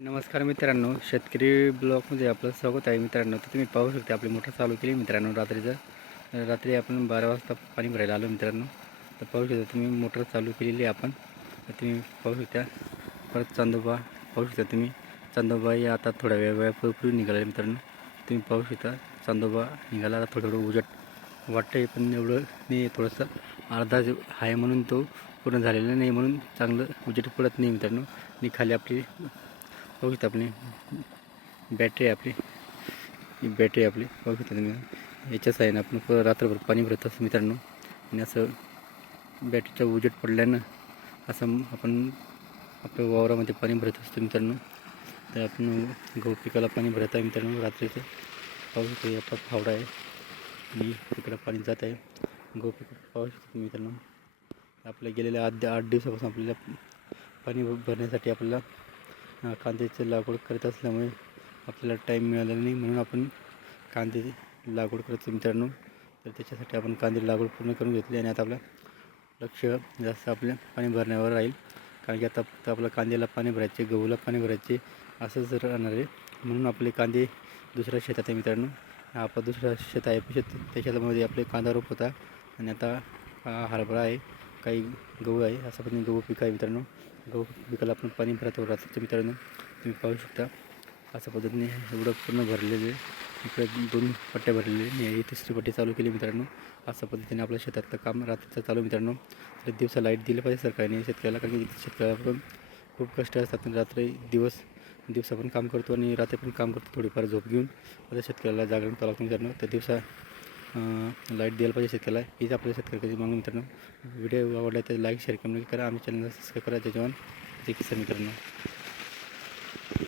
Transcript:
नमस्कार मित्रांनो, शेतकरी ब्लॉगमध्ये आपलं स्वागत आहे मित्रांनो. तर तुम्ही पाहू शकता आपली मोटर चालू केली मित्रांनो. रात्री आपण 12 वाजता पाणी भरायला आलो मित्रांनो. तर पाहू शकता तुम्ही मोटर चालू केलेली आहे आपण. तर तुम्ही पाहू शकता परत चांदोबा पाहू शकता तुम्ही. चांदोबाही आता थोड्या वेळापूर्वी निघाला मित्रांनो. तुम्ही पाहू शकता चांदोबा निघाला. आता थोडं उजट वाटतंय, पण एवढं नाही, थोडंसं अर्धा आहे म्हणून तो पूर्ण झालेला नाही, म्हणून चांगलं उजेड पडत नाही मित्रांनो. आणि खाली आपली पाहू शकता आपली बॅटरी आहे, ही बॅटरी आपली पाहू शकता तुम्ही. याच्याच आहे ना आपण रात्रभर पाणी भरत असतो मित्रांनो. आणि असं बॅटरीचा उजेड पडल्यानं असं आपण आपल्या वावरामध्ये पाणी भरत असतो मित्रांनो. तर आपण गहू पिकाला पाणी भरत आहे मित्रांनो रात्रीचं. पाहू शकता आपला फावडा आहे आणि तिकडं पाणी जात आहे. गहू पिक पाहू शकता तुम्ही मित्रांनो. आपल्या गेलेल्या 8 दिवसापासून आपल्याला पाणी भरण्यासाठी आपल्याला कांद्याची लागवड करत असल्यामुळे आपल्याला टाईम मिळाला नाही, म्हणून आपण कांद्याची लागवड करतो मित्रांनो. तर त्याच्यासाठी आपण कांद्याची लागवड पूर्ण करून घेतली आणि आता आपलं लक्ष जास्त आपल्या पाणी भरण्यावर राहील. कारण की आता फक्त आपल्या कांद्याला पाणी भरायचे, गहूला पाणी भरायचे असंच राहणार आहे. म्हणून आपले कांदे दुसऱ्या शेतात आहे मित्रांनो. आपलं दुसरं शेत आहे, त्या शेतामध्ये आपले कांदा रोप होता आणि आता हरभरा आहे, काही गहू आहे, असं पण गहू पीक आहे मित्रांनो. गहू पिकाला आपण पाणी भरत राहतो मित्रांनो. तुम्ही पाहू शकता अशा पद्धतीने एवढं पूर्ण भरलेले. इकडे 2 पट्ट्या भरलेले आणि ही तिसरी पट्टी चालू केली मित्रांनो. अशा पद्धतीने आपल्या शेतातलं काम रात्रीचं चालू मित्रांनो. तर दिवसा लाईट दिलं पाहिजे सरकारने शेतकऱ्याला, कारण की शेतकऱ्याला पण खूप कष्ट असतात. दिवसा पण काम करतो आणि रात्री पण काम करतो, थोडीफार झोप घेऊन. आता शेतकऱ्याला जागरण करावं लागतं मित्रांनो. तर दिवसा लाईट द्यायला पाहिजे शेतकऱ्याला, हीच आपल्या शेतकऱ्याची मागणी मित्रांनो. व्हिडिओ आवडला तर लाईक शेअर कमेंट करा. आमच्या चॅनलला सबस्क्राईब करा. जय जवान जय किसान मित्रांनो.